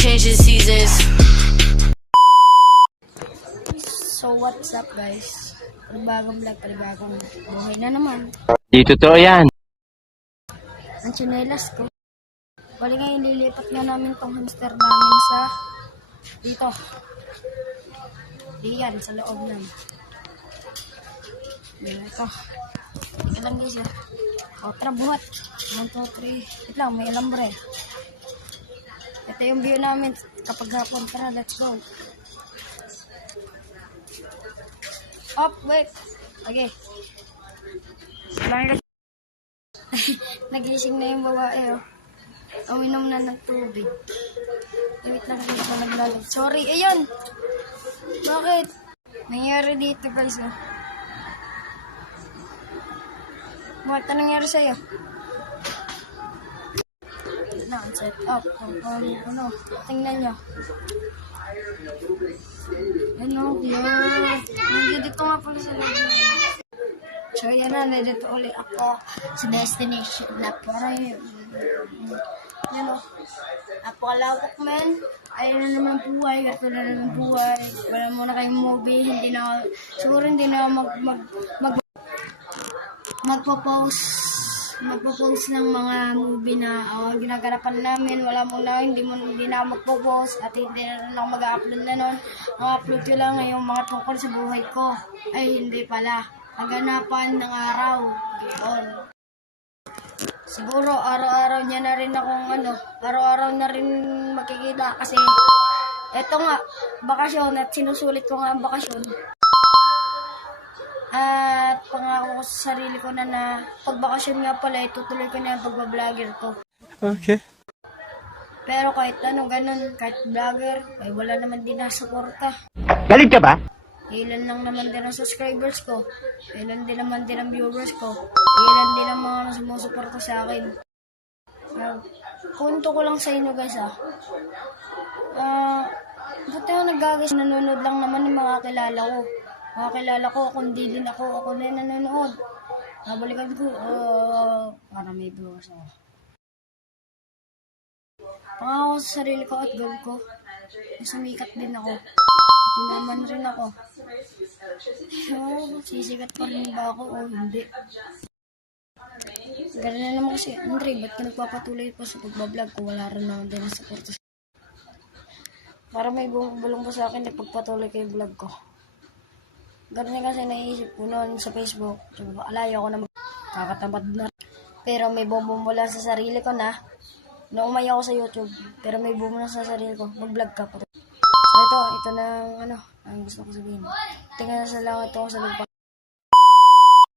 changing seasons. So what's up guys? Panibagong vlog, panibagong buhay na naman. Di totoo yan. Ang tsinelas ko. Bali ngayon lilipat nga namin tong hamster namin sa dito. Diyan, sa loob namin. Yan ito. Ito lang guys. Otra buhat. 1, 2, 3. Ito lang, may alambre. Ito yung view namin kapag hapon. Tara, let's go. Up, wait. Okay. Nagising na yung babae, oh. Uminom na ng tubig. Wait lang kasi ako naglalag. Sorry, ayun! Bakit? Nangyari dito, guys, oh. Bakit na nangyari sa'yo? Na, set up. Ano, tingnan nyo. Ano, yun. Dito nga pala sa loob. So, yan na, nandito ulit ako sa destination na pare. Yan o. Napakalawak, man. Ayun na naman buhay, gato na naman buhay. Wala muna kayong movie, siguro hindi na magpo-post ng mga movie na ginaganapan namin. Wala muna, hindi na magpo-post at hindi na rin ako mag-upload na nun. Ang upload ko lang yung mga tungkol sa buhay ko. Ay, hindi pala. Kaganapan ng araw. Yun. Siguro araw-araw niya na rin akong araw-araw na rin makikita kasi eto nga, bakasyon at sinusulit ko nga ang bakasyon. At pangako ko sa sarili ko na pag bakasyon nga pala, itutuloy ko na yung pagbablogger ko. Okay. Pero kahit ganun, kahit vlogger, ay wala naman din nasuporta. Galit ka ba? Ilan lang naman din ang subscribers ko. Ilan din naman din ang viewers ko. Ilan din ang mga sumusuporta sa akin. Punto ko lang sa inyo guys buti ako nagagas. Nanonood lang naman ng mga kilala ko. Mga kilala ko, kundi din ako na nanonood. Nabalikan ko, para may viewers ako. Pangako sa sarili ko at goal ko. Sumikat din ako. Tumaman rin ako. Sisikat pa rin ba ako o hindi? Ganun na naman kasi, Andre, ba't ka nagpapatuloy pa sa pagbablog ko? Wala rin naman din ang support. Para may bulong pa sa akin na pagpatuloy ko yung vlog ko. Ganun kasi naisip ko noon sa Facebook. Alayo ko na magkakatamad na. Pero may bumula sa sarili ko na umay ako sa YouTube. Pero may bumula sa sarili ko, mag-vlog ka pa. So ito na ang gusto ko sabihin. Tingnan sa langit ako sa lupa.